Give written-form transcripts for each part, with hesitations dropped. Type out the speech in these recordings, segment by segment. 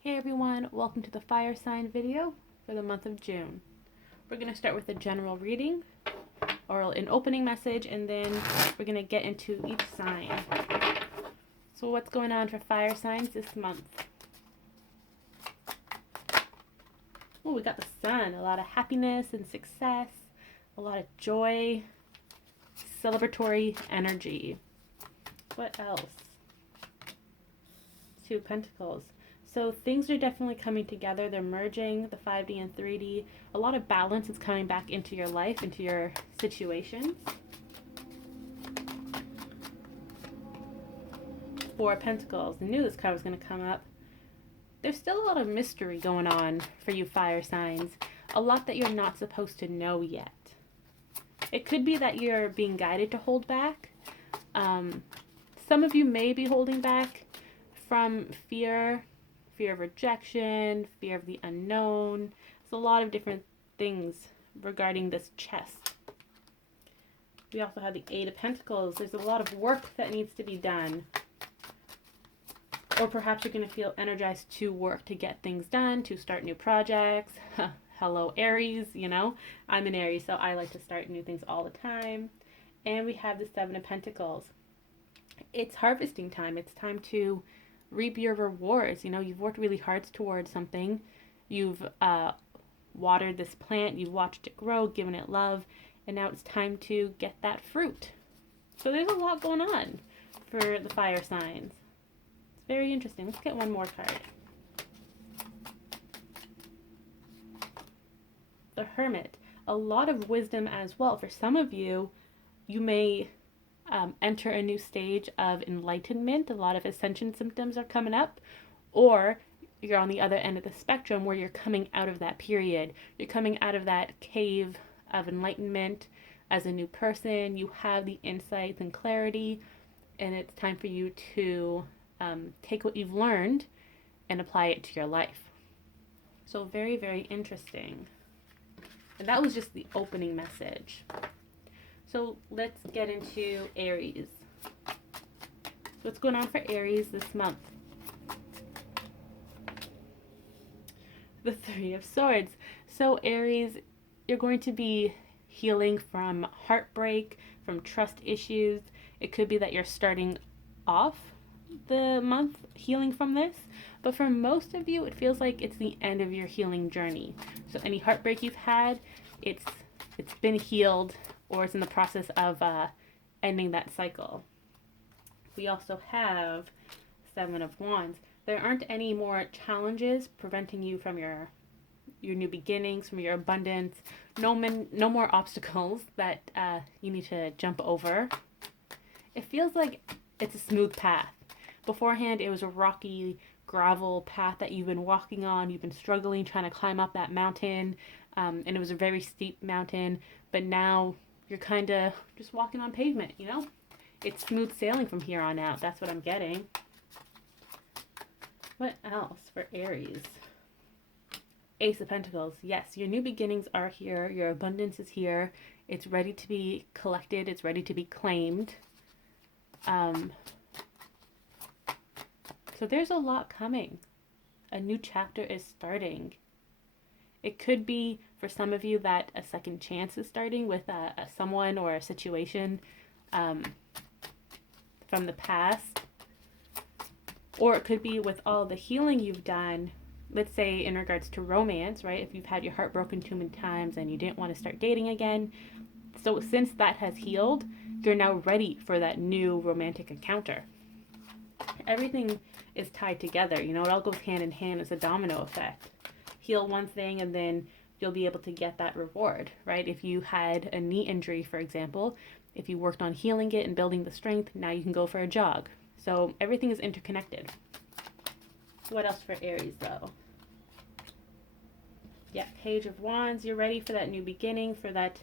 Hey everyone, welcome to the fire sign video for the month of June. We're going to start with a general reading or an opening message, and then we're going to get into each sign. So what's going on for fire signs this month? Oh, we got the sun, a lot of happiness and success, a lot of joy, celebratory energy. What else? Two of Pentacles. So things are definitely coming together. They're merging, the 5D and 3D. A lot of balance is coming back into your life, into your situations. Four of Pentacles. I knew this card was going to come up. There's still a lot of mystery going on for you fire signs. A lot that you're not supposed to know yet. It could be that you're being guided to hold back. Some of you may be holding back from fear of rejection, fear of the unknown. There's a lot of different things regarding this chest. We also have the Eight of Pentacles. There's a lot of work that needs to be done. Or perhaps you're going to feel energized to work, to get things done, to start new projects. Hello, Aries, you know. I'm an Aries, so I like to start new things all the time. And we have the Seven of Pentacles. It's harvesting time. It's time to reap your rewards. You know, you've worked really hard towards something. You've watered this plant. You've watched it grow, given it love. And now it's time to get that fruit. So there's a lot going on for the fire signs. It's very interesting. Let's get one more card. The Hermit. A lot of wisdom as well. For some of you, you may enter a new stage of enlightenment. A lot of ascension symptoms are coming up. Or you're on the other end of the spectrum where you're coming out of that period. You're coming out of that cave of enlightenment as a new person. You have the insights and clarity, and it's time for you to take what you've learned and apply it to your life. So very, very interesting. And that was just the opening message. So let's get into Aries. What's going on for Aries this month? The Three of Swords. So Aries, you're going to be healing from heartbreak, from trust issues. It could be that you're starting off the month healing from this, but for most of you, it feels like it's the end of your healing journey. So any heartbreak you've had, it's been healed, or it's in the process of ending that cycle. We also have Seven of Wands. There aren't any more challenges preventing you from your new beginnings, from your abundance. No more obstacles that you need to jump over. It feels like it's a smooth path. Beforehand, it was a rocky gravel path that you've been walking on. You've been struggling, trying to climb up that mountain, and it was a very steep mountain. But now you're kind of just walking on pavement, you know? It's smooth sailing from here on out. That's what I'm getting. What else for Aries? Ace of Pentacles. Yes, your new beginnings are here. Your abundance is here. It's ready to be collected. It's ready to be claimed. So there's a lot coming. A new chapter is starting. It could be for some of you that a second chance is starting with someone or a situation from the past. Or it could be with all the healing you've done, let's say in regards to romance, right? If you've had your heart broken too many times and you didn't want to start dating again. So since that has healed, you're now ready for that new romantic encounter. Everything is tied together. You know, it all goes hand in hand as a domino effect. Heal one thing and then you'll be able to get that reward, right? If you had a knee injury, for example, if you worked on healing it and building the strength, now you can go for a jog. So everything is interconnected. What else for Aries, though? Yeah, Page of Wands. You're ready for that new beginning, for that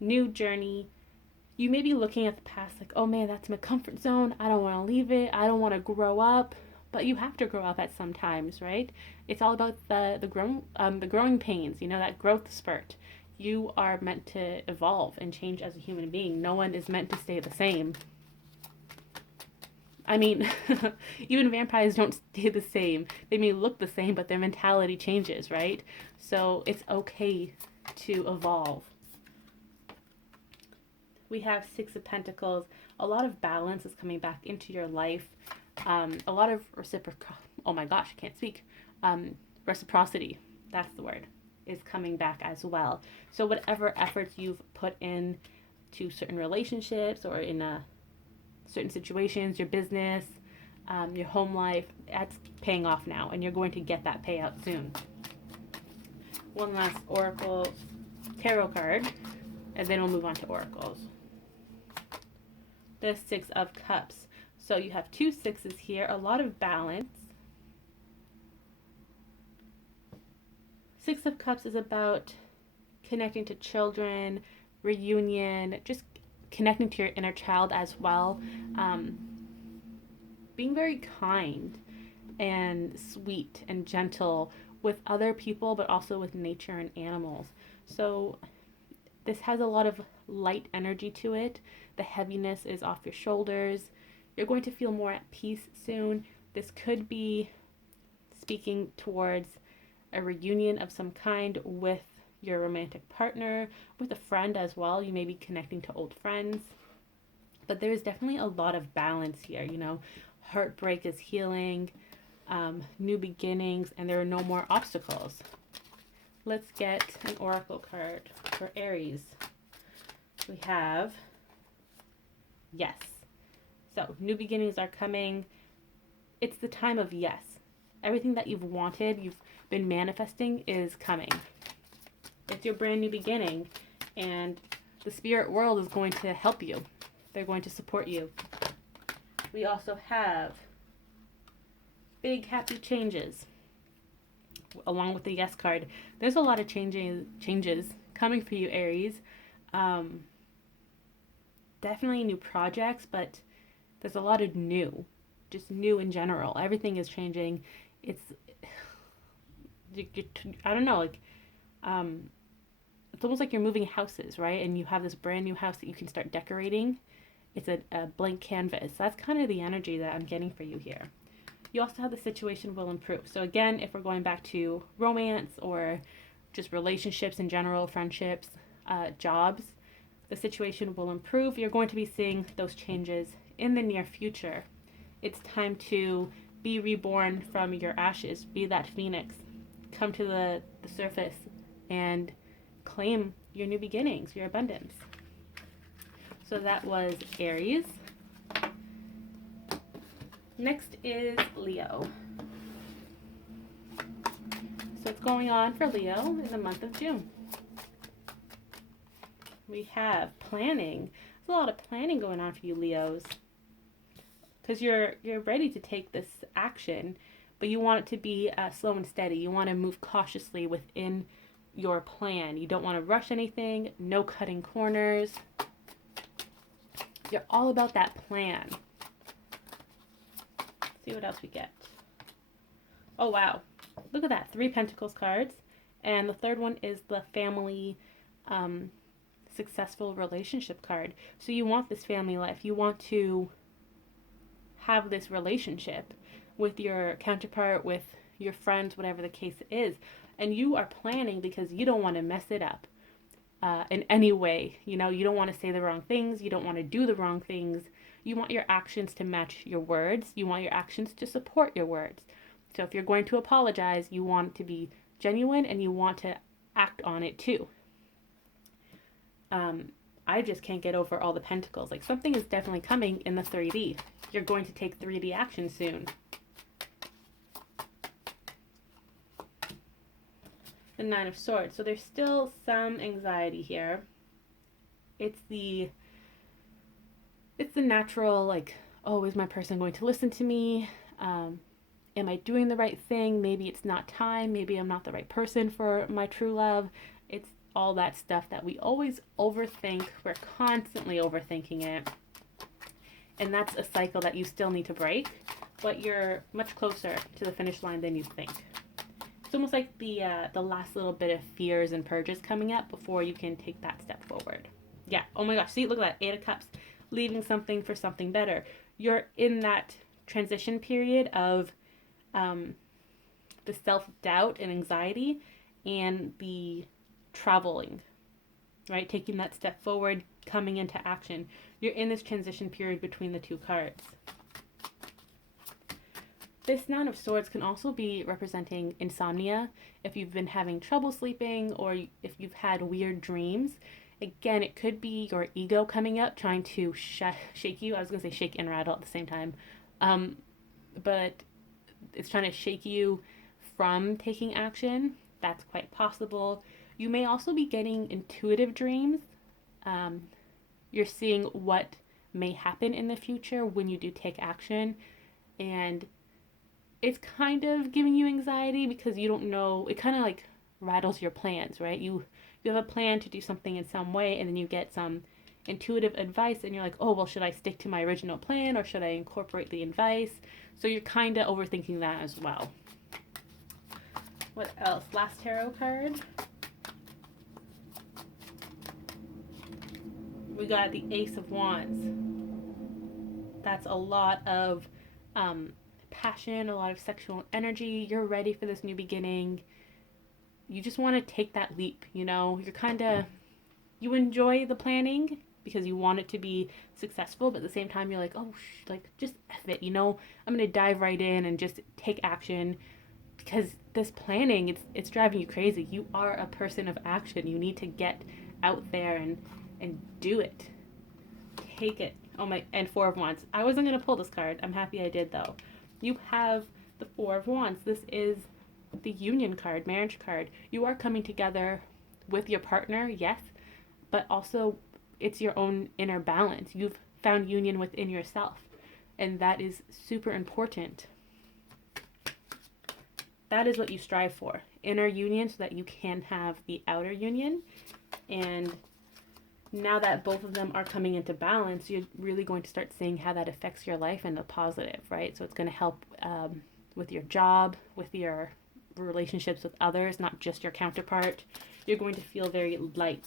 new journey. You may be looking at the past like, oh man, that's my comfort zone. I don't want to leave it. I don't want to grow up. But you have to grow up at some times, right? It's all about the growing pains, you know, that growth spurt. You are meant to evolve and change as a human being. No one is meant to stay the same. I mean, even vampires don't stay the same. They may look the same, but their mentality changes, right? So it's okay to evolve. We have Six of Pentacles. A lot of balance is coming back into your life. A lot of oh my gosh, I can't speak. Reciprocity, that's the word, is coming back as well. So whatever efforts you've put in to certain relationships or in certain situations, your business, your home life, that's paying off now, and you're going to get that payout soon. One last Oracle tarot card, and then we'll move on to oracles. The Six of Cups. So you have two sixes here, a lot of balance. Six of Cups is about connecting to children, reunion, just connecting to your inner child as well. Being very kind and sweet and gentle with other people, but also with nature and animals. So this has a lot of light energy to it. The heaviness is off your shoulders. You're going to feel more at peace soon. This could be speaking towards a reunion of some kind with your romantic partner, with a friend as well. You may be connecting to old friends. But there's definitely a lot of balance here, you know. Heartbreak is healing, new beginnings, and there are no more obstacles. Let's get an oracle card for Aries. We have yes. So new beginnings are coming. It's the time of yes. Everything that you've wanted, you've been manifesting, is coming. It's your brand new beginning, and the spirit world is going to help you. They're going to support you. We also have big happy changes along with the yes card. There's a lot of changes coming for you, Aries. Definitely new projects, but there's a lot of new, just new in general. Everything is changing. It's I don't know, like it's almost like you're moving houses, right? And you have this brand new house that you can start decorating. It's a blank canvas. That's kind of the energy that I'm getting for you here. You also have the situation will improve. So again, if we're going back to romance or just relationships in general, friendships, jobs, the situation will improve. You're going to be seeing those changes in the near future. It's time to be reborn from your ashes. Be that phoenix. Come to the surface and claim your new beginnings, your abundance. So that was Aries. Next is Leo. So it's going on for Leo in the month of June. We have planning. There's a lot of planning going on for you, Leos. Because you're ready to take this action, but you want it to be slow and steady. You want to move cautiously within your plan. You don't want to rush anything. No cutting corners. You're all about that plan. Let's see what else we get. Oh, wow. Look at that. 3 Pentacles cards. And the third one is the family successful relationship card. So you want this family life. You want to have this relationship with your counterpart, with your friends, whatever the case is. And you are planning because you don't want to mess it up. In any way, you know, you don't want to say the wrong things. You don't want to do the wrong things. You want your actions to match your words. You want your actions to support your words. So if you're going to apologize, you want it to be genuine and you want to act on it too. I just can't get over all the pentacles. Like something is definitely coming in the 3D. You're going to take 3D action soon. The 9 of Swords. So there's still some anxiety here. It's the natural, like, oh, is my person going to listen to me? Am I doing the right thing? Maybe it's not time. Maybe I'm not the right person for my true love. It's all that stuff that we always overthink. We're constantly overthinking it. And that's a cycle that you still need to break, but you're much closer to the finish line than you think. It's almost like the last little bit of fears and purges coming up before you can take that step forward. Yeah. Oh my gosh. See, look at that. 8 of Cups. Leaving something for something better. you're in that transition period of the self-doubt and anxiety and the traveling, right? Taking that step forward, coming into action. You're in this transition period between the two cards. This Nine of Swords can also be representing insomnia, if you've been having trouble sleeping or if you've had weird dreams. Again, it could be your ego coming up, trying to shake you. I was going to say shake and rattle at the same time. But it's trying to shake you from taking action. That's quite possible. You may also be getting intuitive dreams. You're seeing what may happen in the future when you do take action. And it's kind of giving you anxiety because you don't know. It kind of like rattles your plans, right? You have a plan to do something in some way, and then you get some intuitive advice, and you're like, oh, well, should I stick to my original plan or should I incorporate the advice? So you're kind of overthinking that as well. What else? Last tarot card. We got the Ace of Wands. That's a lot of passion, a lot of sexual energy. You're ready for this new beginning. You just want to take that leap, you know? You enjoy the planning because you want it to be successful, but at the same time you're like, oh, just F it, you know? I'm going to dive right in and just take action because this planning, it's driving you crazy. You are a person of action. You need to get out there and do it. Take it. Oh my, and Four of Wands. I wasn't going to pull this card. I'm happy I did though. You have the Four of Wands. This is the union card, marriage card. You are coming together with your partner, yes, but also it's your own inner balance. You've found union within yourself, and that is super important. That is what you strive for, inner union, so that you can have the outer union. And now that both of them are coming into balance, you're really going to start seeing how that affects your life in the positive, right? So it's going to help with your job, with your relationships with others, not just your counterpart. You're going to feel very light,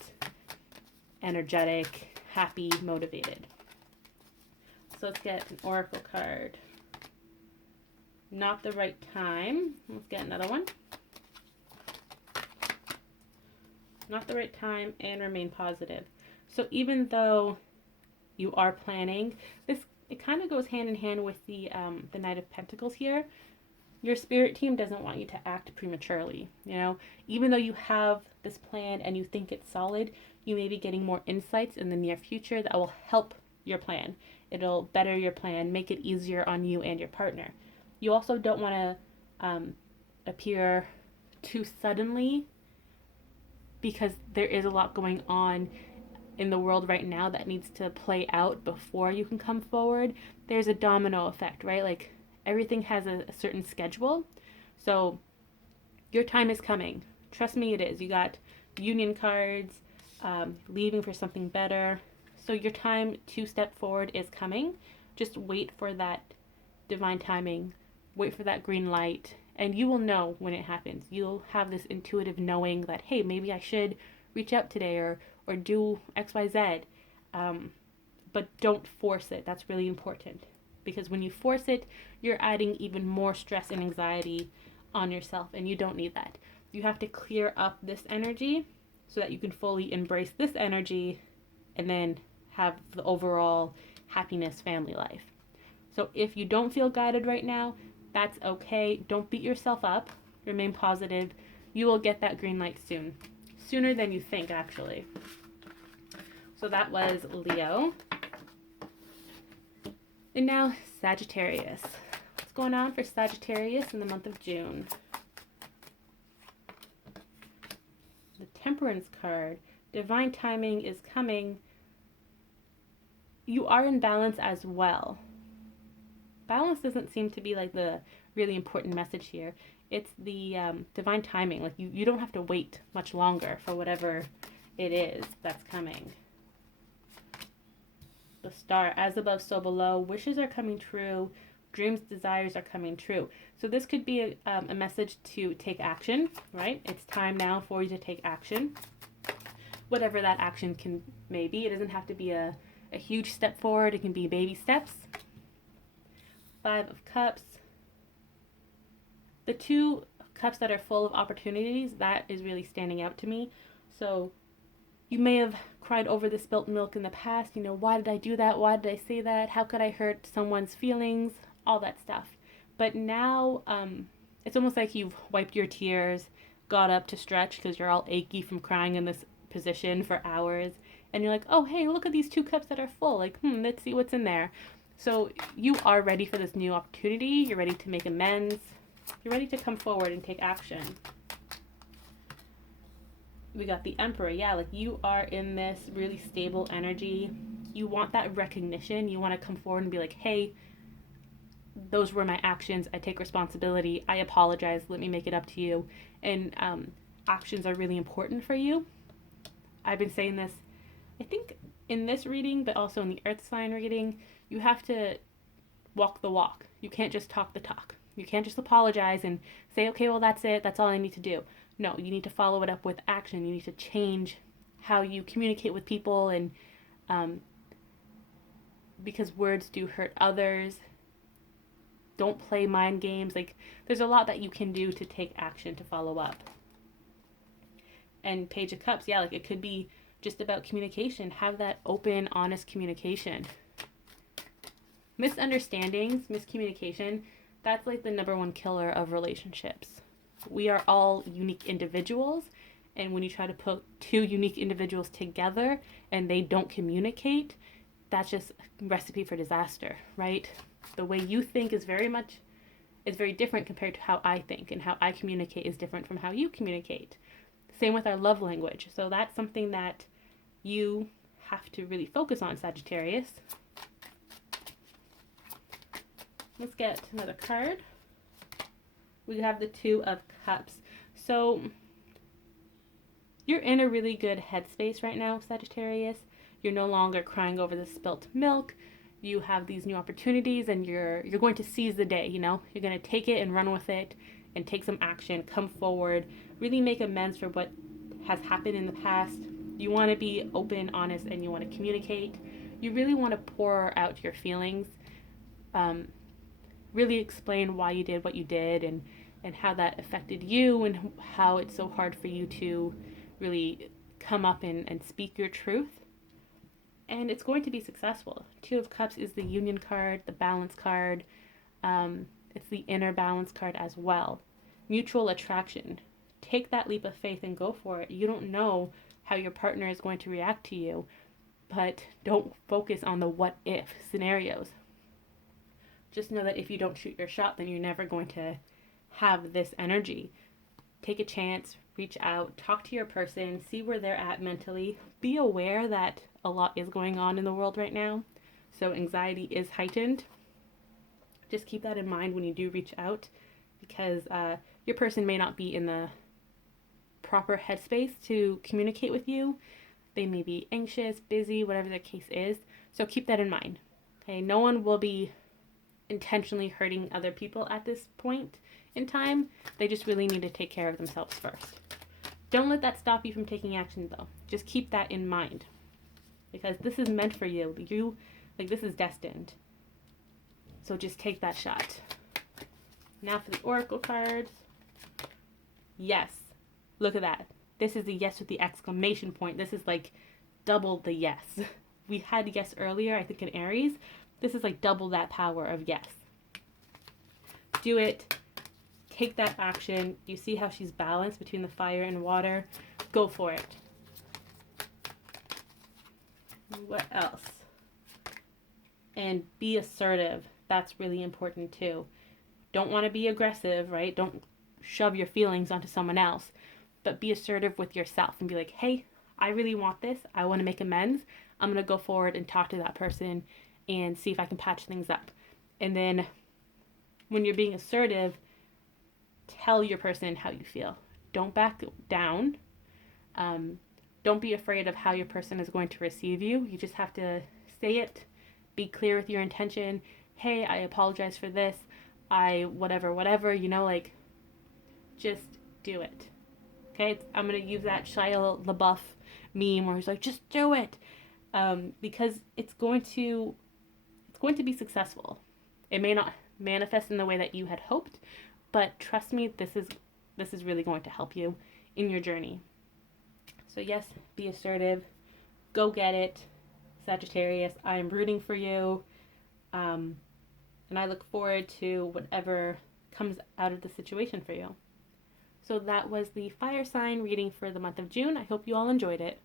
energetic, happy, motivated. So let's get an oracle card. Not the right time. Let's get another one. Not the right time and remain positive. So even though you are planning, it kind of goes hand in hand with the Knight of Pentacles here. Your spirit team doesn't want you to act prematurely, you know? Even though you have this plan and you think it's solid, you may be getting more insights in the near future that will help your plan. It'll better your plan, make it easier on you and your partner. You also don't want to appear too suddenly because there is a lot going on in the world right now that needs to play out before you can come forward. There's a domino effect, right? Like everything has a certain schedule. So your time is coming. Trust me, it is. You got union cards, leaving for something better. So your time to step forward is coming. Just wait for that divine timing. Wait for that green light. And you will know when it happens. You'll have this intuitive knowing that, hey, maybe I should reach out today or do X, Y, Z. But don't force it. That's really important. Because when you force it, you're adding even more stress and anxiety on yourself. And you don't need that. You have to clear up this energy so that you can fully embrace this energy and then have the overall happiness family life. So if you don't feel guided right now, that's okay. Don't beat yourself up. Remain positive. You will get that green light soon. Sooner than you think, actually. So that was Leo. And now Sagittarius. What's going on for Sagittarius in the month of June? The Temperance card. Divine timing is coming. You are in balance as well. Balance doesn't seem to be like the really important message here. It's the divine timing. Like you don't have to wait much longer for whatever it is that's coming. The Star, as above, so below. Wishes are coming true. Dreams, desires are coming true. So this could be a message to take action, right? It's time now for you to take action. Whatever that action may be. It doesn't have to be a huge step forward. It can be baby steps. Five of Cups. The two cups that are full of opportunities, that is really standing out to me. So you may have cried over the spilt milk in the past. Why did I do that? Why did I say that? How could I hurt someone's feelings? All that stuff. But now it's almost like you've wiped your tears, got up to stretch because you're all achy from crying in this position for hours. And you're like, oh, hey, look at these two cups that are full. Like, let's see what's in there. So you are ready for this new opportunity. You're ready to make amends. You're ready to come forward and take action. We got the Emperor. Yeah, like you are in this really stable energy. You want that recognition. You want to come forward and be like, hey, those were my actions. I take responsibility. I apologize. Let me make it up to you. And actions are really important for you. I've been saying this, I think, in this reading, but also in the Earth sign reading. You have to walk the walk. You can't just talk the talk. You can't just apologize and say, okay, well, that's it. That's all I need to do. No, you need to follow it up with action. You need to change how you communicate with people, and because words do hurt others. Don't play mind games. Like, there's a lot that you can do to take action to follow up. And Page of Cups, yeah, like it could be just about communication. Have that open, honest communication. Misunderstandings, miscommunication, that's like the number one killer of relationships. We are all unique individuals, and when you try to put two unique individuals together and they don't communicate, that's just a recipe for disaster, right? The way you think is very different compared to how I think, and how I communicate is different from how you communicate. Same with our love language. So that's something that you have to really focus on, Sagittarius. Let's get another card. We have the Two of Cups. So you're in a really good headspace right now, Sagittarius. You're no longer crying over the spilt milk. You have these new opportunities, and you're going to seize the day, You're going to take it and run with it and take some action, come forward, really make amends for what has happened in the past. You want to be open, honest, and you want to communicate. You really want to pour out your feelings. Really explain why you did what you did, and how that affected you, and how it's so hard for you to really come up and speak your truth. And it's going to be successful. Two of Cups is the Union card, the Balance card. It's the Inner Balance card as well. Mutual attraction. Take that leap of faith and go for it. You don't know how your partner is going to react to you, but don't focus on the what if scenarios. Just know that if you don't shoot your shot, then you're never going to have this energy. Take a chance, reach out, talk to your person, see where they're at mentally. Be aware that a lot is going on in the world right now, so anxiety is heightened. Just keep that in mind when you do reach out, because your person may not be in the proper headspace to communicate with you. They may be anxious, busy, whatever their case is. So keep that in mind. Okay, no one will be intentionally hurting other people at this point in time. They just really need to take care of themselves first. Don't let that stop you from taking action, though. Just keep that in mind, because this is meant for you. This is destined. So just take that shot. Now for the Oracle cards. Yes. Look at that. This is the yes with the exclamation point. This is like double the yes. We had yes earlier, I think in Aries. This is like double that power of yes. Do it. Take that action. You see how she's balanced between the fire and water? Go for it. What else? And be assertive. That's really important too. Don't want to be aggressive, right? Don't shove your feelings onto someone else, but be assertive with yourself and be like, hey, I really want this. I want to make amends. I'm going to go forward and talk to that person and see if I can patch things up. And then when you're being assertive, tell your person how you feel. Don't back down. Don't be afraid of how your person is going to receive you. You just have to say it. Be clear with your intention. Hey, I apologize for this. Whatever, just do it. Okay, I'm going to use that Shia LaBeouf meme where he's like, just do it. Because it's going to be successful. It may not manifest in the way that you had hoped, but trust me, this is really going to help you in your journey. So yes, be assertive. Go get it, Sagittarius. I am rooting for you. And I look forward to whatever comes out of the situation for you. So that was the fire sign reading for the month of June. I hope you all enjoyed it.